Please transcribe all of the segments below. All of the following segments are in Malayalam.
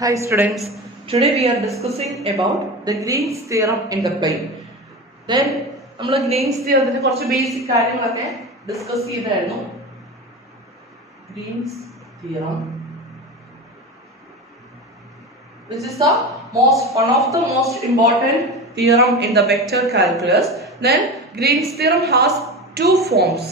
Hi students, today we are discussing about the Green's theorem in the plane. Then നമ്മൾ Green's theorem കുറച്ച് basic കാര്യങ്ങളൊക്കെ discuss ചെയ്തായിരുന്നു. Green's theorem, which is the one of the most important theorem in the vector calculus. Then Green's theorem has two forms.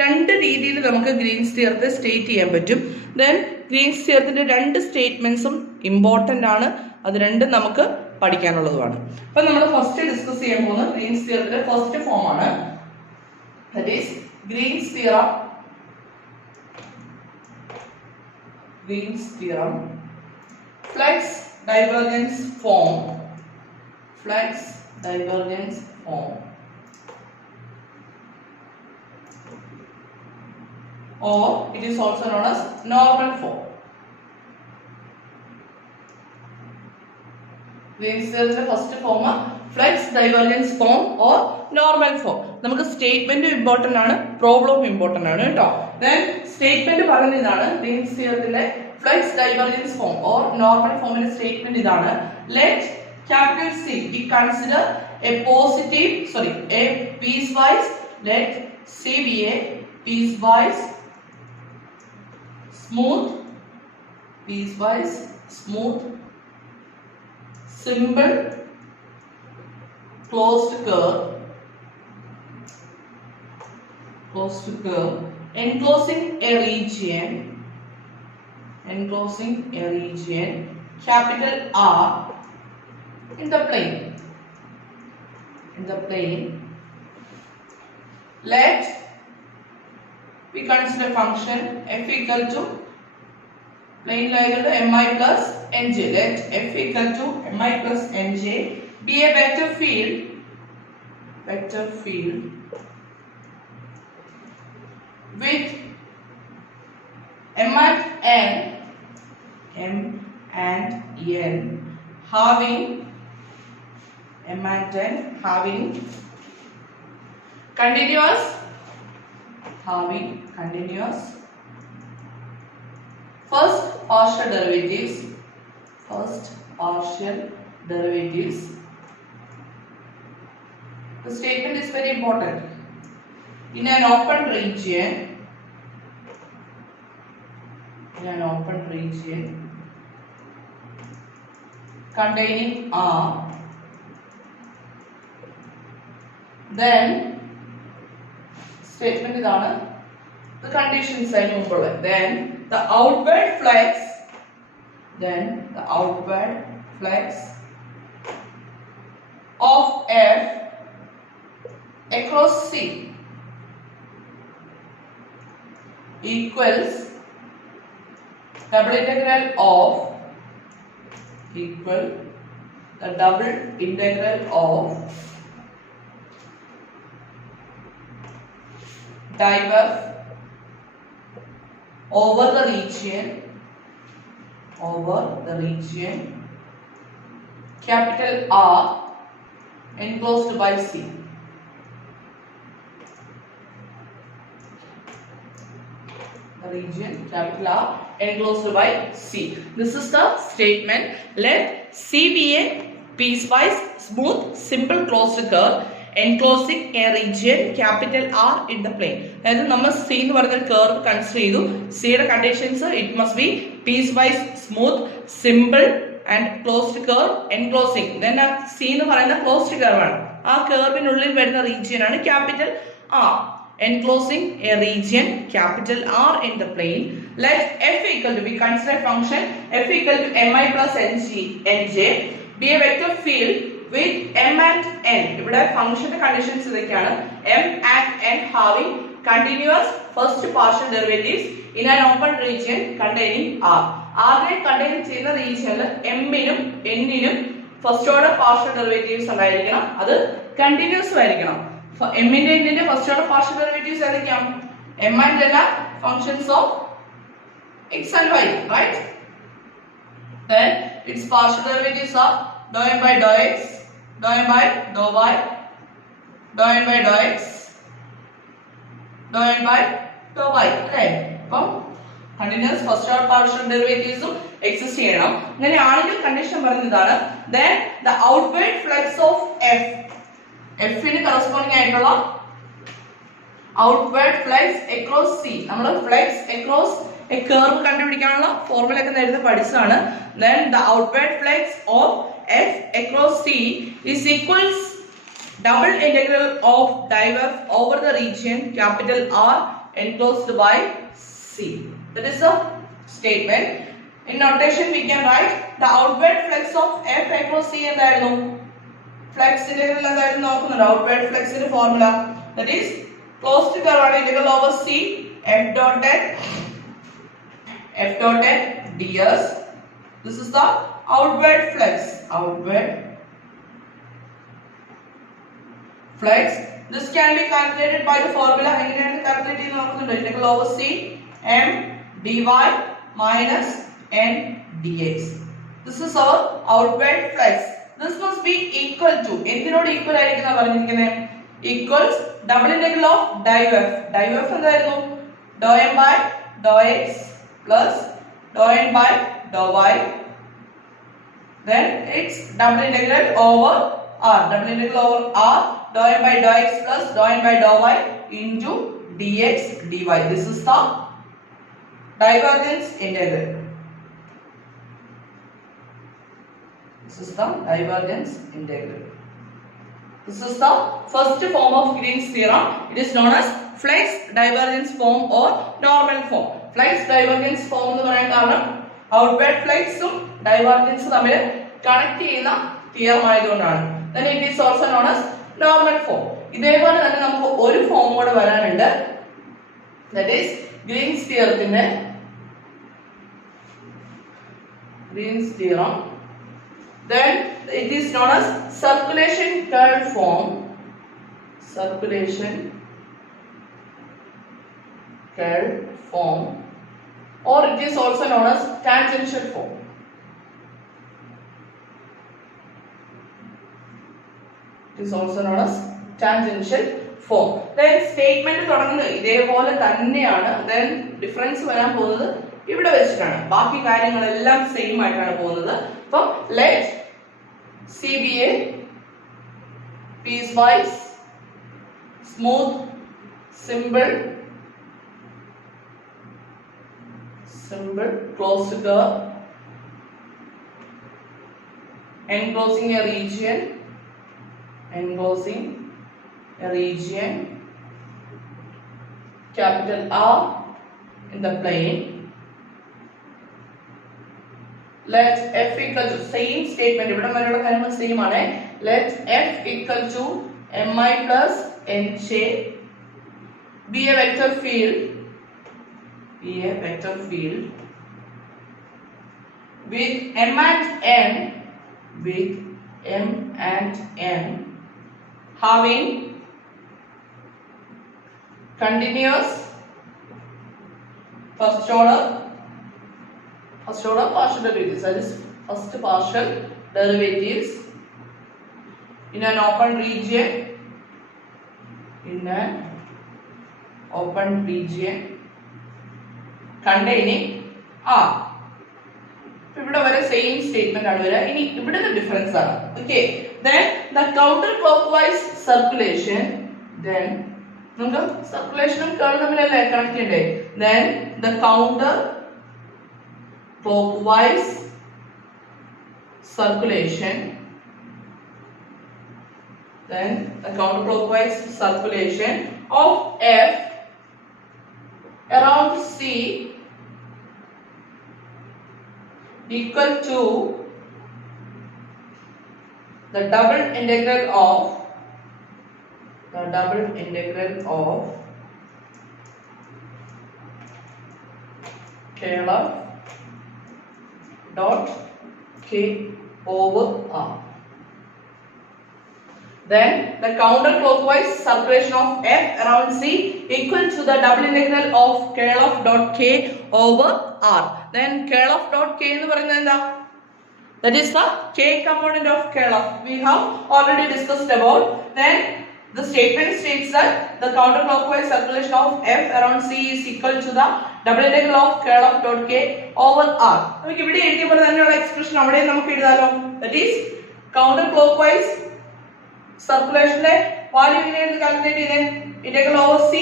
രണ്ട് രീതിയിൽ നമുക്ക് ഗ്രീൻസ് തിയറത്തെ സ്റ്റേറ്റ് ചെയ്യാൻ പറ്റും. ദെൻ ഗ്രീൻസ് തിയറത്തിന്റെ രണ്ട് സ്റ്റേറ്റ്മെന്റ്സും ഇമ്പോർട്ടൻ്റ് ആണ്. അത് രണ്ടും നമുക്ക് പഠിക്കാനുള്ളതുമാണ്. അപ്പം നമ്മൾ ഫസ്റ്റ് ഡിസ്കസ് ചെയ്യാൻ പോകുന്നത് ഗ്രീൻസ് തിയറത്തിന്റെ ഫസ്റ്റ് ഫോം ആണ്. That is Green's theorem. Green's theorem flux divergence form. Flux divergence form, or it is also known as normal form. Green's theorem first form flux divergence form or normal form. നമുക്ക് സ്റ്റേറ്റ്മെന്റ് ഇമ്പോർട്ടന്റ് ആണ്, പ്രോബ്ലം ഇമ്പോർട്ടന്റ് ആണ് കേട്ടോ. ദെൻ സ്റ്റേറ്റ്മെന്റ് പറയുന്നത് ഇതാണ്. ഗ്രീൻസ് തിയറത്തിലെ flux divergence form or normal form in statement idana. Let capital C be considered a piecewise. Let C be a piecewise smooth simple closed curve enclosing a region capital R in the plane. Let we consider function f equal to plane equal to mi plus nj. Let f equal to mi plus nj be a vector field with m and n having continuous first partial derivatives. The statement is very important. In an open region containing R, then statement idana, the conditions are null. Then the outward flux of F across C equals double integral of diver over the region capital R enclosed by C. The region capital R enclosed by C. This is the statement. Let C be a piecewise smooth simple closed curve enclosing a region capital R in the plane. അതായത് നമ്മൾ C എന്ന് പറയുന്ന curve കൺസിഡർ ചെയ്തു. C യുടെ conditions it must be piecewise smooth simple and closed curve enclosing. Then C എന്ന് പറയുന്ന closed curve ആണ്. ആ കർവിനുള്ളിൽ വരുന്ന റീജിയൻ ആണ് capital R. Enclosing a region capital R in the plane. Let f equal to, we consider function f equal to mi plus nj be a vector field with m and n. ഇവിടെ ഫംഗ്ഷന്റെ കണ്ടീഷൻസ് ഇതൊക്കെയാണ്. m and n having continuous first partial derivatives in an open region containing R. R നെ കണ്ടെയ്ൻ ചെയ്യുന്ന റീജിയനിൽ m നും n നും ഫസ്റ്റ് ഓർഡർ പാർഷ്യൽ ഡെറിവേറ്റീവ്സ് ഉണ്ടായിരിക്കണം. അത് കണ്ടിന്യൂസ് ആയിരിക്കണം. m ന്റെ n ന്റെ ഫസ്റ്റ് ഓർഡർ പാർഷ്യൽ ഡെറിവേറ്റീവ്സ് ഏതൊക്കെയാണ്? m and n are functions of x and y, right? Then its partial derivatives are dou m by dou x, dou m by dou y, dou n by dou x, dou n by dou y. Okay. അപ്പം continuous first order partial derivatives exist ചെയ്യണം. ആയിരിക്കണം. അങ്ങനെയാണെങ്കിൽ കണ്ടീഷൻ പറയുന്നതാണ് then the outward flux of f ന് കറസ്പോണ്ടിങ് ആയിട്ടുള്ള outward flux across c. നമ്മൾ flux across a curve കണ്ടുപിടിക്കാനുള്ള ഫോർമുല ഒക്കെ നേരത്തെ പഠിച്ചതാണ്. then the outward flux of f across c is equals double integral of diverf over the region capital R enclosed by c. That is the statement. In notation we can write the outward flux of f across c എന്തായിരുന്നു? flux integral എന്തായിരുന്നു നോക്കുന്നുണ്ട്. outward flux ന്റെ formula that is closed curve ആണ് integral over c f dotted ds. This is the outward flux. This can be calculated by the formula. എങ്ങനെയാണ് കാൽക്കുലേറ്റ് ചെയ്യുന്നത് നോക്കുന്നുണ്ട്. integral over c m dy minus n dx. This is our outward flux. This must be equal to എന്തിനോട് ഈക്വൽ ആയിരിക്കുന്ന പറഞ്ഞിരിക്കുന്നത്? equals double integral of diverf. diverf എന്തായിരുന്നു? dou m by dou x plus dou n by dou y. Then it's double integral over r. double integral over r dou m by dou x plus dou n by dou y into dx dy. This is the divergence integral. This is the first form of Green's theorem. It is known as flux divergence form or normal form. Flux divergence form എന്ന് പറയാൻ കാരണം outward flux ഉം divergence തമ്മിൽ കണക്ട് ചെയ്യുന്ന തിയറം ആയതുകൊണ്ടാണ്. then it is also known as normal form. ഇതേപോലെ തന്നെ നമുക്ക് ഒരു ഫോം കൂടെ വരാനുണ്ട്. that is Green's theorem. Then it is known as circulation curl form. Or it is also known as tangential form. Then statement തുടങ്ങുന്നത് ഇതേപോലെ തന്നെയാണ്. then difference വരാൻ പോകുന്നത് ഇവിടെ വെച്ചിട്ടാണ്. ബാക്കി കാര്യങ്ങളെല്ലാം സെയിം ആയിട്ടാണ് പോകുന്നത്. അപ്പം let C be a piecewise smooth simple closed curve enclosing a region capital R in the plane. Let f equal to same statement. ഇവിടെ വരെയുള്ള കാര്യങ്ങൾ സെയിം ആണ്. let f equal to mi plus nj be a vector field with m and n having continuous first order partial derivatives. That is first partial derivatives in an open region containing R. ഇവിടെ വരെ സെയിം സ്റ്റേറ്റ്മെന്റ് ആണ് വരിക. ഇനി ഇവിടുത്തെ ഡിഫറൻസ് ആണ്. okay then the counter clockwise circulation. then നമുക്ക് സർക്കുലേഷനും കേൾ തമ്മിലല്ലേ കണക്ട് ചെയ്യണ്ടേ. then the counter clockwise circulation of f around c equal to the double integral of Taylor dot k over r. Then the counterclockwise circulation of f around c equal to the double integral of curl of dot k over r. Then curl of dot k എന്ന് പറയുന്നത് എന്താ? That is the k component of curl of. We have already discussed about. Then the statement states that the counterclockwise circulation of f around c is equal to the double integral of curl of dot k over r. നമുക്ക് ഇവിടെ എഴുതിയ പോലെ തന്നെയുള്ള expression അവിടെ നമുക്ക് എഴുതാലോ. That is counter clockwise circulation value എങ്ങനെയാണ് കാൽക്കുലേറ്റ് ചെയ്യുന്നത്? integral over c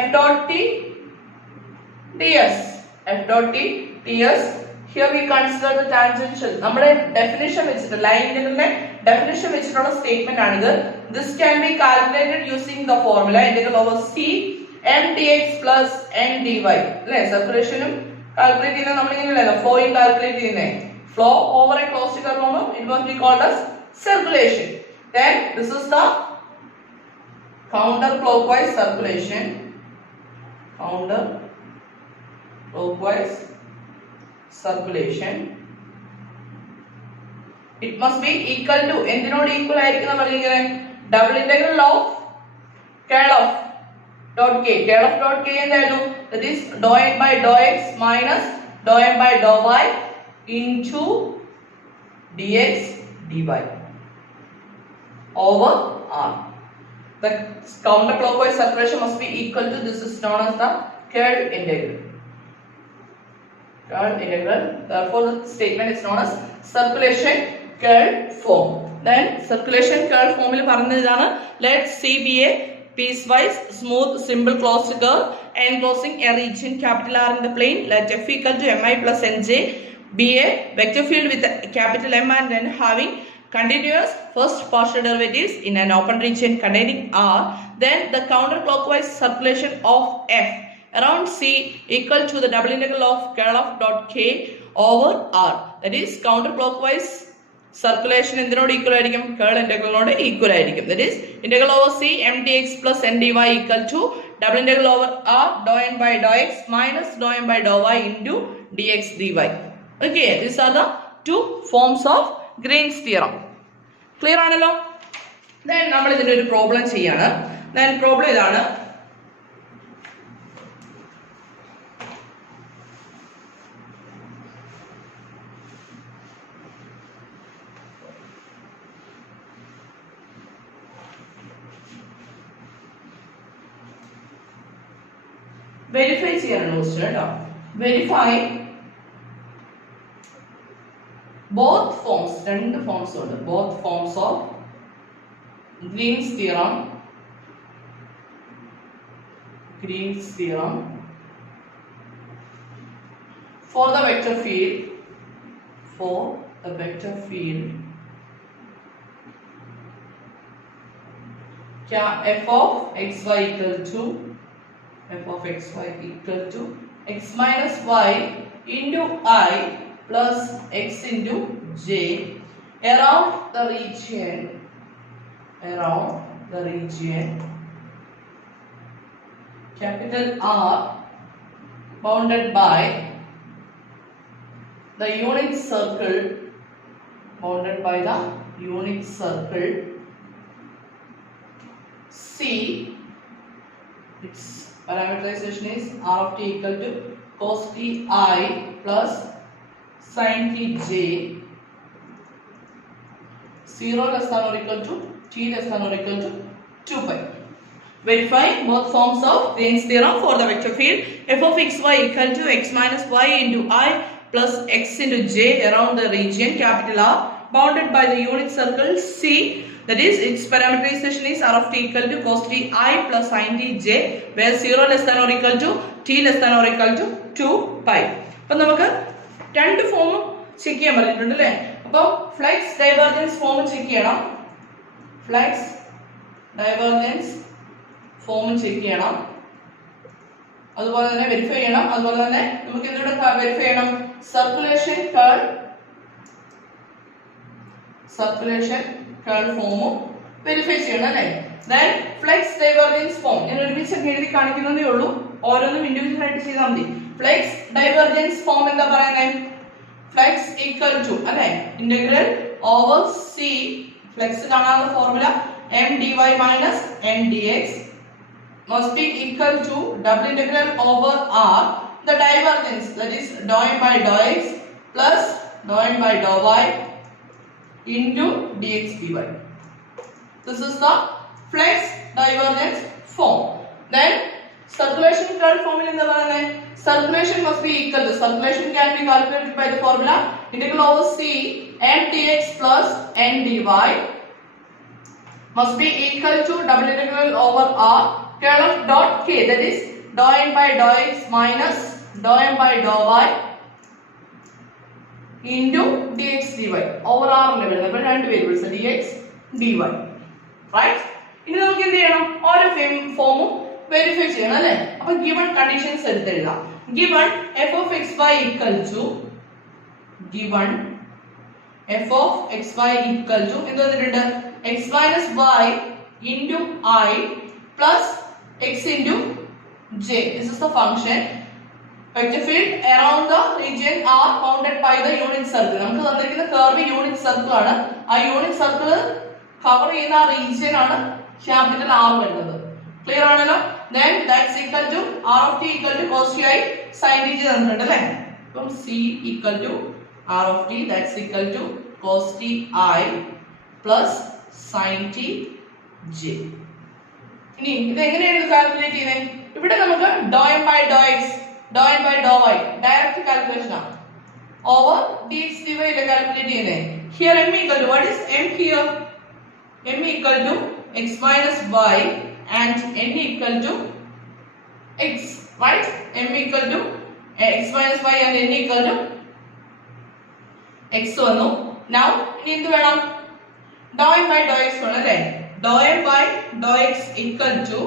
f dot t ds. f dot t ds. Here we consider the tangential. നമ്മുടെ definition വെച്ചിട്ട് ലൈൻ ഇന്റഗ്രലിന്റെ definition വെച്ചിട്ടുള്ള സ്റ്റേറ്റ്മെന്റ് ആണിത്. This can be calculated using the formula integral over c m dx plus m dy. അല്ലേ, സർക്കുലേഷനും കാൽക്കുലേറ്റ് ചെയ്യുന്നത് നമ്മൾ ഇങ്ങനെയല്ല ഫ്ലോയും കാൽക്കുലേറ്റ് ചെയ്യുന്നത്. Flow over a closed curve, it must be called as circulation. Then this is the counterclockwise circulation. Counterclockwise circulation. It must be equal to എന്തിനോട് ഈക്വൽ ആയിരിക്കും നമ്മൾ പറയുന്നത്? Double integral of curl of dot K. Curl of dot K എന്തായിരുന്നു? That is dou N by dou X minus dou N by dou Y into dx dy over r. The counterclockwise circulation must be equal to, this is known as the curl integral. Curl integral. Therefore, the statement is known as circulation curl form. Then circulation curl form il parayunnathu idana. Let C be a piecewise smooth simple closed curve enclosing a region capital R in the plane. Let f equal to mi plus nj be a vector field with a capital M and then having continuous first partial derivatives in an open region containing R. Then the counterclockwise circulation of F around C equal to the double integral of curl of dot K over R. That is counterclockwise circulation എന്തിനോട് ഈക്വൽ ആയിരിക്കും? കേൾ ഇന്റഗ്രലിനോട് ഈക്വൽ ആയിരിക്കും. That is integral over C m dx plus n dy equal to double integral over R dou n by dou x minus dou n by dou y into dx dy. Okay, these are the two forms of Green's theorem. Clear ആണല്ലോ? Then നമ്മൾ ഇതിന്റെ ഒരു പ്രോബ്ലം ചെയ്യാണ്. Then പ്രോബ്ലം ഇതാണ്. വെരിഫൈ ചെയ്യാനാണ് ക്വസ്റ്റ്യൻ കേട്ടോ. വെരിഫൈ both forms, രണ്ട് ഫോംസ് ഉണ്ട്. both forms of Green's theorem for the vector field f of xy equal to x minus y into I plus x into j around the region capital R bounded by the unit circle C. Its parameterization is R of t equal to cos t I plus sin t j 0 less than or equal to t less than or equal to 2 pi. Verify both forms of Green's theorem for the vector field f of xy equal to x minus y into I plus x into j around the region capital R bounded by the unit circle C. That is, its parameterization is R of t equal to cos t I plus sin t j where 0 less than or equal to t less than or equal to 2 pi. അപ്പോൾ നമുക്ക് രണ്ട് ഫോമും ചെക്ക് ചെയ്യാൻ പറഞ്ഞിട്ടുണ്ട് അല്ലേ? അപ്പോൾ ഫ്ലക്സ് ഡൈവേർജൻസ് ഫോം ചെക്ക് ചെയ്യണം. അതുപോലെ തന്നെ വെരിഫൈ ചെയ്യണം. അതുപോലെ തന്നെ നമുക്ക് എന്തുകൂടെ വെരിഫൈ ചെയ്യണം? സർക്കുലേഷൻ കേൾ ഫോമും വെരിഫൈ ചെയ്യണം അല്ലേ? Then ഫ്ലക്സ് ഡൈവേർജൻസ് ഫോം ഞാൻ ഒരുമിച്ച് എഴുതി കാണിക്കുന്നതേ ഉള്ളൂ. ഓരോന്നും ഇൻഡിവിജ്വൽ ആയിട്ട് ചെയ്താൽ മതി. ഫ്ലക്സ് ഡൈവേർജൻസ് ഫോം എന്താ പറയുന്നത്? ഫ്ലക്സ് ഈക്വൽ ടു അല്ലേ ഇന്റഗ്രൽ ഓവർ സി ഫ്ലക്സ് കാണാനുള്ള formula m dy minus n dx must be equal to double integral over r the divergence, that is dou n by dou x plus dou n by dou y into dx dy. This is the flux divergence form. Then circulation curl formula in the circulation must be equal to, circulation can be calculated by the formula integral over c m dx plus n dy must be equal to double integral over r curl of dot k, that is dou n by dou x minus dou m by dou y into dx dy over r ൽ വരുന്നത് രണ്ട് വേരിയബിൾസ് dx dy, right? ഇനി നമുക്ക് എന്ത് ചെയ്യണം, ഓരോ ഫോമും വെരിഫൈ ചെയ്യണം അല്ലേ? അപ്പൊ given conditions എടുത്ത് എഴുതാം. Given f of xy equal to given f of xy equal to എന്ത് വന്നിട്ടുണ്ട്, x minus y into I plus x into j. This is the function. Vector field around the region are bounded by the unit circle. നമുക്ക് തന്നിരിക്കുന്ന കർവ് യൂണിറ്റ് സർക്കിൾ ആണ്. ആ യൂണിറ്റ് സർക്കിൾ കവർ ചെയ്യുന്ന ആ റീജിയൻ ആണ് ക്യാപിറ്റൽ R വരുന്നത്. ക്ലിയർ ആണല്ലോ? Then that's equal to r of t equal to cos t I sin t j തന്നിട്ടുണ്ട് അല്ലേ? അപ്പം c equal to r of t, that's equal to cos t I plus sin t j. ഇനി ഇത് എങ്ങനെയാണ് കാൽക്കുലേറ്റ് ചെയ്യുന്നത്? ഇവിടെ നമുക്ക് dou m by dou x dou n by dou y direct calculation ആണ്. Over dx dy ile calculate ചെയ്യുന്നത്. Here m equal to, what is m here? m equal to x minus y and n equal to x, right? m equal to x minus y and n equal to x വന്നു. Now ഇനി എന്ത് വേണം? dou m by dou x വേണം അല്ലേ? dou m by dou x equal to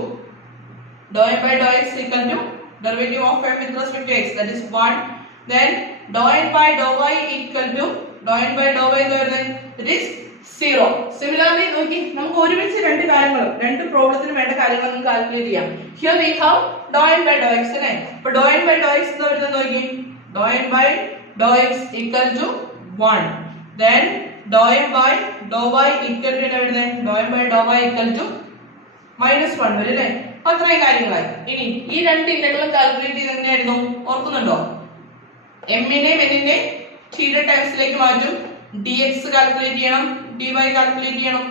derivative of m with respect to x, that is 1. Then dou n by dou y equal to dou n by dou y എന്ന് പറയുന്നത് it is 0. Similarly നോക്കി നമുക്ക് ഒരുമിച്ച് രണ്ട് പ്രോബ്ലത്തിന് വേണ്ട കാര്യങ്ങൾ നമുക്ക് കാൽക്കുലേറ്റ് ചെയ്യാം. Here we have dou n by dou x അല്ലേ? അപ്പോൾ dou n by dou x എന്ന് പറയുന്നത് നോക്കി dou n by dou x equal to 1. Then dou m by dou y equal to എന്താ വരുന്നത്? dou m by dou y equal to -1 വരും അല്ലേ? അത്രയും കാര്യങ്ങളായി. ഇനി ഈ രണ്ട് ഇന്റഗ്രലും കാൽക്കുലേറ്റ് ചെയ്ത് എങ്ങനെയായിരുന്നു ഓർക്കുന്നുണ്ടോ? m നെയും n നെയും t യുടെ ടേംസിലേക്ക് മാറ്റും. dx കാൽക്കുലേറ്റ് ചെയ്യണം, dy കാൽക്കുലേറ്റ് ചെയ്യണം.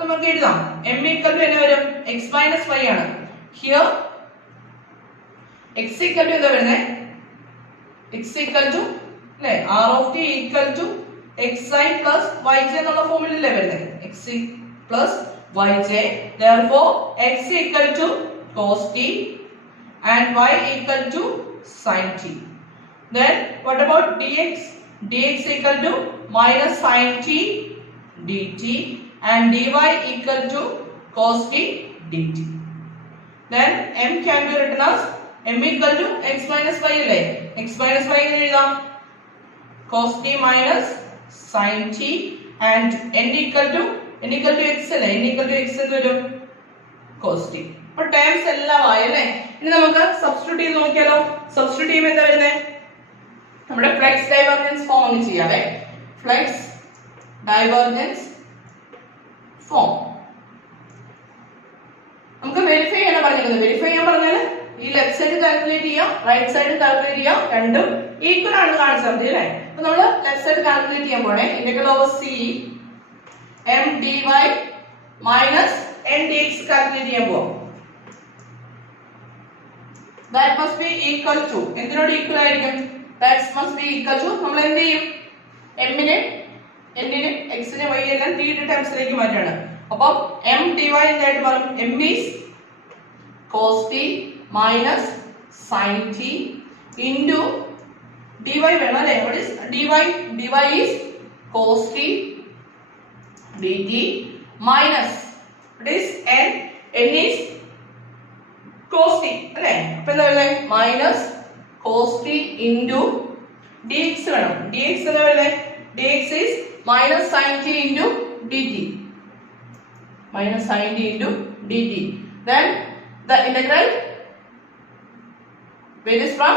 നമുക്ക് എഴുതാം. m equal to என்ன വരും? x minus y ആണ്. Here x equal to എന്താ വരുന്നത്? x equal to അല്ലേ r of t equal to xi plus yj എന്നുള്ള ഫോമിലല്ലേ വരുന്നത്? x plus yj. Therefore x equal to cos t and y equal to sin t. Then what about dx? dx equal to minus sin t dt and dy equal to cos t dt. Then m can be written as m equal to x minus y അല്ലേ? x minus y എങ്ങനെ എഴുതാം? cos t minus sin t and n equal to x അല്ലേ? n equal to x എന്ന് വരും cos t. അപ്പോൾ ടേംസ് എല്ലാം ആയി അല്ലേ? ഇനി നമുക്ക് സബ്സ്റ്റിറ്റ്യൂട്ട് ചെയ്ത് നോക്കിയാലോ? സബ്സ്റ്റിറ്റ്യൂട്ട് ചെയ്യുമ്പോൾ എന്താ വരുന്നത്? നമ്മുടെ ഫ്ലെക്സ് ഡൈവർജൻസ് ഫോം ഒന്ന് ചെയ്യാവേ. ഫ്ലെക്സ് ഡൈവർജൻസ് ഫോം നമുക്ക് വെരിഫൈ ചെയ്യാൻ പറഞ്ഞിരിക്കുന്നത്. വെരിഫൈ ചെയ്യാൻ പറഞ്ഞാൽ ഈ ലെഫ്റ്റ് സൈഡ് കാൽക്കുലേറ്റ് ചെയ്യാം, റൈറ്റ് സൈഡ് കാൽക്കുലേറ്റ് ചെയ്യാം, രണ്ടും ഈക്വൽ ആണെന്ന് കാണിച്ചാൽ മതി അല്ലേ? അപ്പൊ നമ്മൾ ലെഫ്റ്റ് സൈഡ് കാൽക്കുലേറ്റ് ചെയ്യാൻ പോണേ. Integral over c m dy minus n dx calculate ചെയ്യാൻ പോവാം. that must be equal to എന്തിനോട് ഈക്വൽ ആയിരിക്കും? that must be equal to നമ്മൾ എന്ത് ചെയ്യും? m നെ n നെ x നെ y എല്ലാം t യുടെ ടേംസിലേക്ക് മാറ്റാണ്. അപ്പോൾ m dy എന്തായിട്ട് മാറും? m is cos t minus sin t into dy വേണം അല്ലേ? what is dy? dy is cos t dt minus what is n? n is cos t അല്ലേ? അപ്പോൾ എന്താ വരുന്നത്? minus cos t into dx വേണം. dx എന്താ വരുന്നത്? dx is minus sin t into dt. minus sin t into dt. Then the integral varies from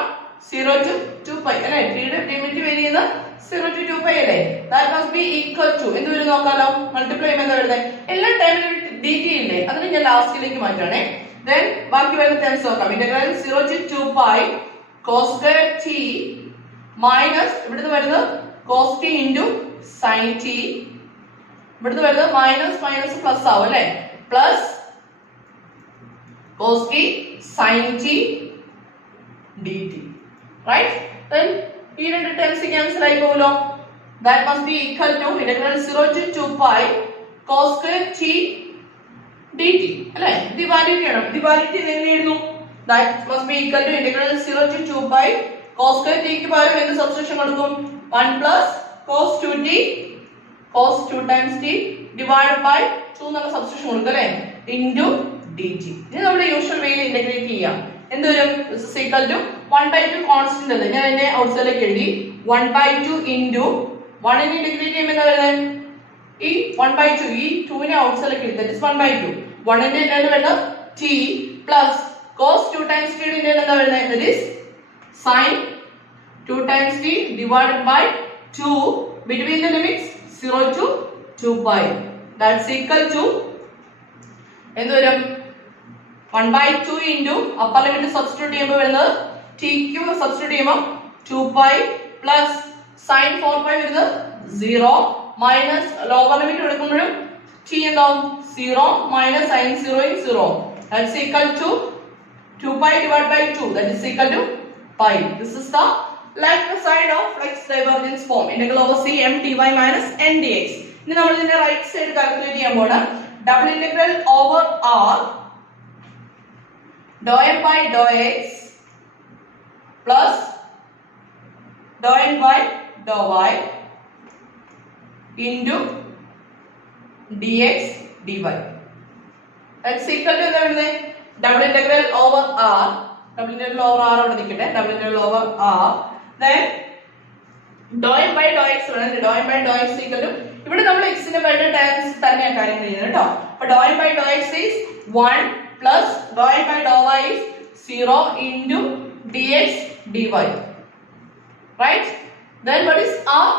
0 to 2 pi അല്ലേ? t യുടെ ലിമിറ്റ് വേരി ചെയ്യുന്ന 0 to 2 pi അല്ലേ? that must be equal to എന്ത് വരും നോക്കാലോ? മൾട്ടിപ്ലൈ ചെയ്യുമ്പോൾ എന്താ വരുന്നത്? എല്ലാ ടൈമിലും dt ഇല്ലേ? അതിനെ ഞാൻ ലാസ്റ്റിലേക്ക് മാറ്റാണേ. then ബാക്കി വരുന്ന ടേംസ് നോക്കാം. integral 0 to 2 pi cos square t minus ഇവിടുന്ന് വരുന്നത് cos t into sin t, ഇവിടുന്ന് വരുന്നത് മൈനസ് മൈനസ് പ്ലസ് ആവും അല്ലേ? Plus cos t sin t dt, right? then ഈ രണ്ട് ടേംസ് ക്യാൻസൽ ആയി പോകുമല്ലോ. That must be equal to integral 0 to 2 pi cos square t dt. അല്ലേ? ഡിവാലിറ്റി ആണ്. ഡിവാലിറ്റി എങ്ങനെ എഴുതുന്നു? That must be equal to integral 0 to 2 pi cos square t ക്ക് പകരം എന്ത് സബ്സ്റ്റിറ്റ്യൂഷൻ കൊടുക്കും? 1 plus cos 2t cos 2 times t divided by 2 എന്നുള്ള സബ്സ്റ്റിറ്റ്യൂഷൻ കൊടുക്കും അല്ലേ? into dt. ഇത് നമ്മുടെ യൂഷ്വൽ വേയിൽ ഇന്റഗ്രേറ്റ് ചെയ്യാം. എന്ത് വരും? This is equal to 1/2 constant അല്ലേ? ഞാൻ ഇതിനെ ഔട്ട്സൈഡിലേക്ക് എഴുതി 1/2 into 1 നെ ഇന്റഗ്രേറ്റ് ചെയ്യുമ്പോൾ എന്താ വരുന്നത്? ഈ 1/2 ഈ 2 നെ ഔട്ട്സൈഡിലേക്ക് എഴുതി. That is 1/2. 1 ന്റെ എന്താണ് വരുന്നത്? t plus cos 2 times t ന്റെ എന്താ വരുന്നത്? That is sin 2 times t divided by 2 between the limits 0 to 2 pi. That's equal to എന്ത് വരും? 1/2 into upper limit substitute ചെയ്യുമ്പോൾ വരുന്നത് tq substitute ചെയ്യുമ്പോൾ 2 pi plus sin 4 pi വരുന്നത് 0 minus lower limit എടുക്കുമ്പോഴും t എന്താവും? 0 minus sin 0 is 0. That's equal to 2 pi divided by 2. That is equal to pi. This is the left side of flex divergence form. Integral over c m dy minus n dx. ഇനി നമ്മൾ ഇതിന്റെ റൈറ്റ് സൈഡ് കാൽക്കുലേറ്റ് ചെയ്യാൻ പോണ്. Double integral over r dou m by dou x plus dou n by dou y into dx dy. That's equal to എന്താ വരുന്നത്? Double integral over r. Double integral over r അവിടെ നിൽക്കട്ടെ. Double integral over r. Then dou m by dou x ആണ്. Dou m by dou x equal to ഇവിടെ നമ്മൾ x ന്റെ പകരം ടേംസ് തന്നെയാണ് കാര്യങ്ങൾ ചെയ്യുന്നത് കേട്ടോ. അപ്പോൾ dou m by dou x is 1 plus dou m by dou y is 0 into dx dy. Right? Then what is r?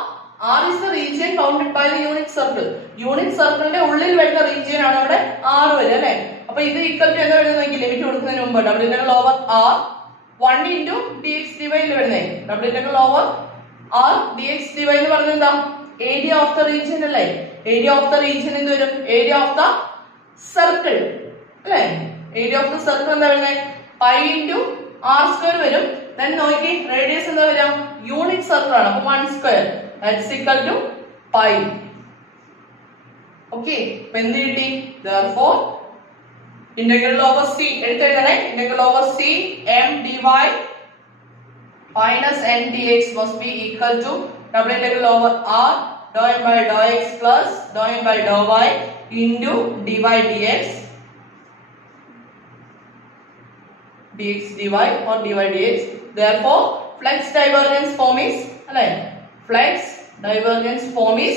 R is the region bounded by the unit circle. Unit circle ന്റെ ഉള്ളിൽ വരുന്ന region ആണ് അവിടെ r വരെ അല്ലേ? അപ്പോൾ ഇത് equal to എന്താ വരുന്നത്? ലിമിറ്റ് കൊടുക്കുന്നതിന് മുമ്പ് double integral over r 1 into dx dy യിൽ വരുന്നത്. Double integral over r dx dy എന്ന് പറഞ്ഞാൽ എന്താ? ഏരിയ ഓഫ് ദ റീജിയൻ അല്ലേ? ഏരിയ ഓഫ് ദ റീജിയൻ എന്ത് വരും? ഏരിയ ഓഫ് ദ സർക്കിൾ അല്ലേ? ഏരിയ ഓഫ് ദ സർക്കിൾ എന്താ വരുന്നത്? പൈ ഇൻറ്റു ആർ സ്ക്വയർ വരും. ദെൻ നോക്കി റേഡിയസ് എന്താ വരാം? യൂണിറ്റ് സർക്കിൾ ആണ്. അപ്പോൾ 1 square that's equal to pi. Okay, അപ്പോൾ എന്ത് കിട്ടി? therefore integral over c എടുത്തെഴുതണേ. integral over c m dy minus n dx must be equal to double integral over r dou m by dou x plus dou m by dou y into dy dx dx dy or dy dx. Therefore flex divergence form is flex divergence form is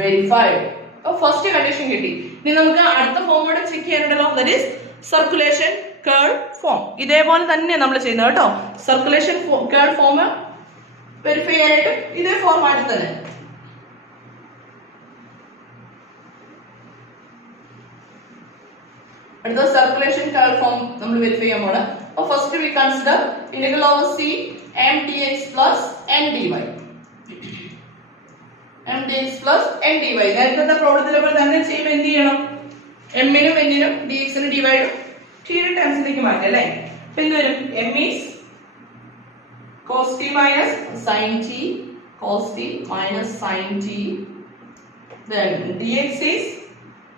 verified. So first condition കിട്ടി. ഇനി നമുക്ക് അടുത്ത ഫോം കൂടെ check ചെയ്യാനുണ്ടല്ലോ. that is circulation curve form. ഇതേപോലെ തന്നെ നമ്മൾ ചെയ്യുന്നത് കേട്ടോ. circulation curve form വെരിഫൈ ചെയ്യാനായിട്ട് ഇതേ ഫോർമാറ്റിൽ തന്നെ. അടുത്ത സർക്കുലേഷൻ കർവ് ഫോം നമ്മൾ വെരിഫൈ ചെയ്യാൻ പോണ്. അപ്പോൾ first we consider integral over c m dx plus n dy. m dx plus n dy. നേരത്തെ പ്രോബ്ലത്തിലെ പോലെ തന്നെ ചെയ്യുമ്പോൾ എന്ത് ചെയ്യണം? m നും n നും dx നും dy നും t യുടെ ടേംസിലേക്ക് മാറ്റാം അല്ലേ? അപ്പോൾ എന്ത് വരും? m is cos t minus sin t, cos t minus sin t. Then dx is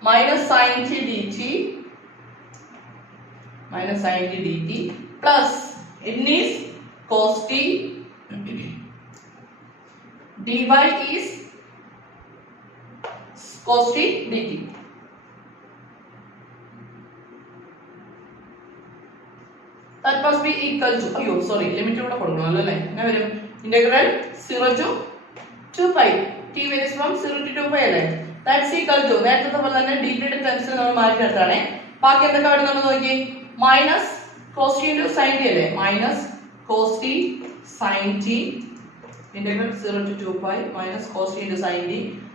minus sin t dt, minus sin t dt plus n is cos t, dy is cos t dt. That must be equal to limit കൂടെ കൊടുക്കണം അല്ലേ? എന്നാ വരും? integral 0 to 2 pi t varies from 0 to 2 pi അല്ലേ? That's equal to നേരത്തെ പോലെ തന്നെ dt യുടെ ടേംസിൽ നമ്മൾ മാറ്റി എടുത്താണേ. ബാക്കി എന്തൊക്കെ വരുന്നത് നമ്മൾ നോക്കി. Minus cos t into sin t അല്ലേ? Minus cos t sin t integral 0 to 2 pi minus cos t into sin t.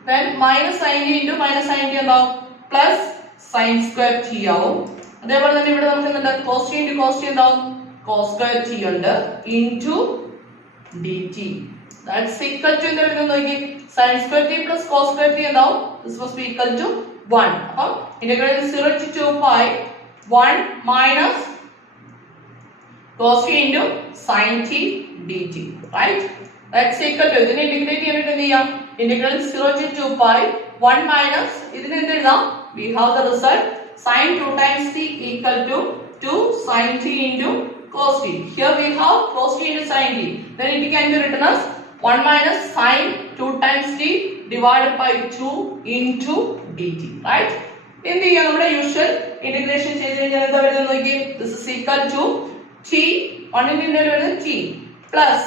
Then minus sin t into minus sin t എന്താവും? plus sin square t ആവും. അതേപോലെ തന്നെ ഇവിടെ നമുക്ക് എന്തുണ്ട്? cos t into cos t എന്താവും? cos square t ഉണ്ട് into dt. That's equal to എന്താ വരുന്നത് നോക്കി. sin square t plus cos square t എന്താവും? This must be equal to 1. അപ്പോൾ integral 0 to 2 pi 1 minus cos t into sin t dt. Right? That's equal to ഇതിനെ ഇന്റഗ്രേറ്റ് ചെയ്യാനായിട്ട് എന്ത് ചെയ്യാം? Integral 0 to 2 pi 1 minus ഇതിനെ എന്ത് എഴുതാം? We have the result sin 2 times t equal to 2 sin t into cos t. Here we have cos t into sin t. Then it can be written as 1 minus sin 2 times t divided by 2 into dt. Right? എന്ത് ചെയ്യാം? നമ്മുടെ യൂഷ്വൽ ഇന്റഗ്രേഷൻ ചെയ്ത് കഴിഞ്ഞാൽ എന്താ വരുന്നത് നോക്കി. This is equal to t 1 ന്റെ ഇന്റഗ്രൽ വരുന്നത് t plus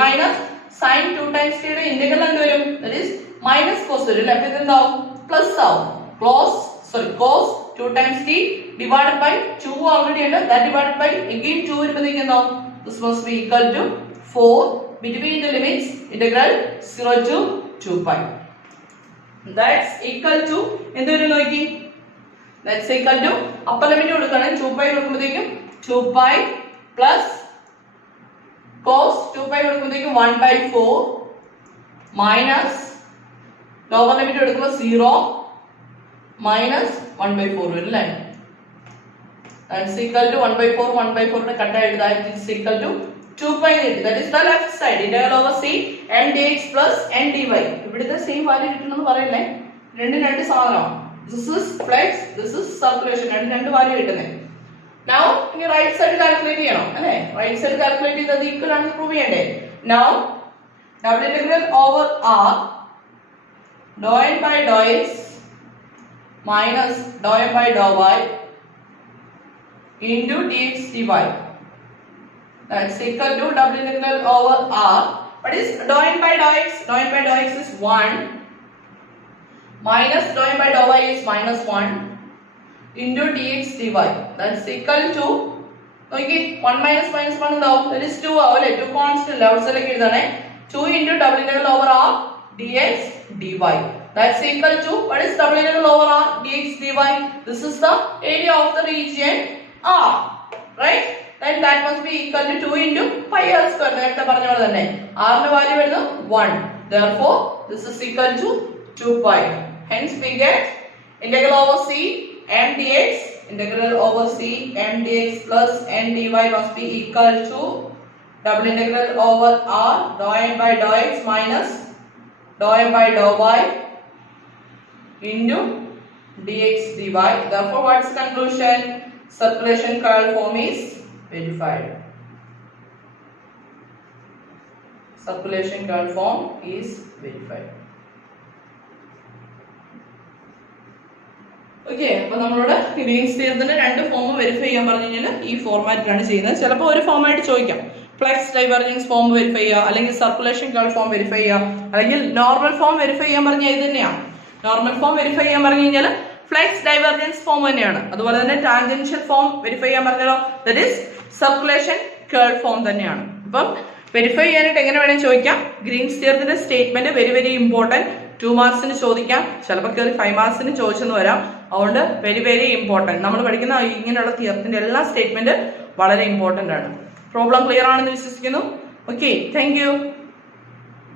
minus sin 2 times t യുടെ ഇന്റഗ്രൽ എന്ത് വരും? That is minus cos വരും അല്ലേ? അപ്പോൾ ഇതെന്താവും? പ്ലസ് ആവും. cos 2 times t divided by 2 already ഉണ്ട്. That divided by again 2 വരുമ്പോഴത്തേക്ക് എന്താവും? This must be equal to 4 between the limits integral 0 to 2 pi. That's equal to എന്ത് വരും നോക്കി. That's equal to upper limit കൊടുക്കുകയാണെങ്കിൽ 2 pi കൊടുക്കുമ്പോഴത്തേക്കും 2 pi plus cos 2 pi കൊടുക്കുമ്പോഴത്തേക്കും 1 by 4 minus lower limit എടുക്കുമ്പോൾ 0 minus 1 by 4 വരും അല്ലേ. That's equal to 1 by 4 1 by 4 നെ കട്ട് ആയിട്ട് that is equal to 2 pi കിട്ടി. That is the left side integral over c n dx plus n dy. ഇവിടുത്തെ സെയിം വാല്യൂ കിട്ടണമെന്ന് പറയല്ലേ. രണ്ട് സാധനമാണ്. This is flex, this is circulation. രണ്ട് വാല്യൂ കിട്ടുന്നത്. Now ഇനി റൈറ്റ് സൈഡ് കാൽക്കുലേറ്റ് ചെയ്യണം അല്ലേ. റൈറ്റ് സൈഡ് കാൽക്കുലേറ്റ് ചെയ്തത് ഈക്വൽ ആണെന്ന് പ്രൂവ് ചെയ്യണ്ടേ. Now double integral over r dou n by dou x minus dou m by dou y into dx dy. That's equal to double integral over r. What is dou n by dou x? Dou n by dou x is 1 minus dou n by dou y is minus 1 into dx dy. That's equal to okay 1 minus 1 എന്താവും? That is 2 ആവും അല്ലേ. 2 constant ഔട്ട്സൈഡിലേക്ക് എഴുതാനേ. 2 into double integral over r dx dy. That's equal to what is double integral over r dx dy? This is the area of the region r, right? Then that must be equal to 2 into pi r square. നേരത്തെ പറഞ്ഞ പോലെ തന്നെ r ന്റെ വാല്യൂ വരുന്നത് 1. Therefore this is equal to 2 pi. Hence we get integral over c m dx integral over c m dx plus n dy must be equal to double integral over r dou n by dou x minus dou m by dou y into dx dy. Therefore what is conclusion? Circulation curl form is verified. Circulation curl form is verified. Okay, അപ്പോൾ നമ്മളോട് ഗ്രീൻസ് തിയറത്തിന്റെ രണ്ട് ഫോം വെരിഫൈ ചെയ്യാൻ പറഞ്ഞു കഴിഞ്ഞാൽ ഈ ഫോർമാറ്റിലാണ് ചെയ്യുന്നത്. ചിലപ്പോൾ ഒരു ഫോമായിട്ട് ചോദിക്കാം. ഫ്ലെക്സ് ഡൈവർജൻസ് ഫോം വെരിഫൈ ചെയ്യുക, അല്ലെങ്കിൽ സർക്കുലേഷൻ കേൾ ഫോം വെരിഫൈ ചെയ്യുക, അല്ലെങ്കിൽ നോർമൽ ഫോം വെരിഫൈ ചെയ്യാൻ പറഞ്ഞാൽ ഇത് തന്നെയാണ്. നോർമൽ ഫോം വെരിഫൈ ചെയ്യാൻ പറഞ്ഞു കഴിഞ്ഞാൽ ഫ്ലെക്സ് ഡൈവർജൻസ് ഫോം തന്നെയാണ്. അതുപോലെ തന്നെ ടാൻജൻഷ്യൽ ഫോം വെരിഫൈ ചെയ്യാൻ പറഞ്ഞാലോ that is circulation curl form തന്നെയാണ്. അപ്പം വെരിഫൈ ചെയ്യാനായിട്ട് എങ്ങനെ വേണമെങ്കിൽ ചോദിക്കാം. ഗ്രീൻസ് തിയറത്തിന്റെ സ്റ്റേറ്റ്മെന്റ് വെരി വെരി ഇമ്പോർട്ടൻറ്റ്. 2 മാർക്സിന് ചോദിക്കാം, ചിലപ്പോൾ കയറി 5 മാർക്സിന് ചോദിച്ചെന്ന് വരാം. അതുകൊണ്ട് വെരി വെരി ഇമ്പോർട്ടൻറ്റ്. നമ്മൾ പഠിക്കുന്ന ഇങ്ങനെയുള്ള തിയറത്തിന്റെ എല്ലാ സ്റ്റേറ്റ്മെന്റ് വളരെ ഇമ്പോർട്ടൻ്റ് ആണ്. പ്രോബ്ലം ക്ലിയർ ആണെന്ന് വിശ്വസിക്കുന്നു. Okay, thank you.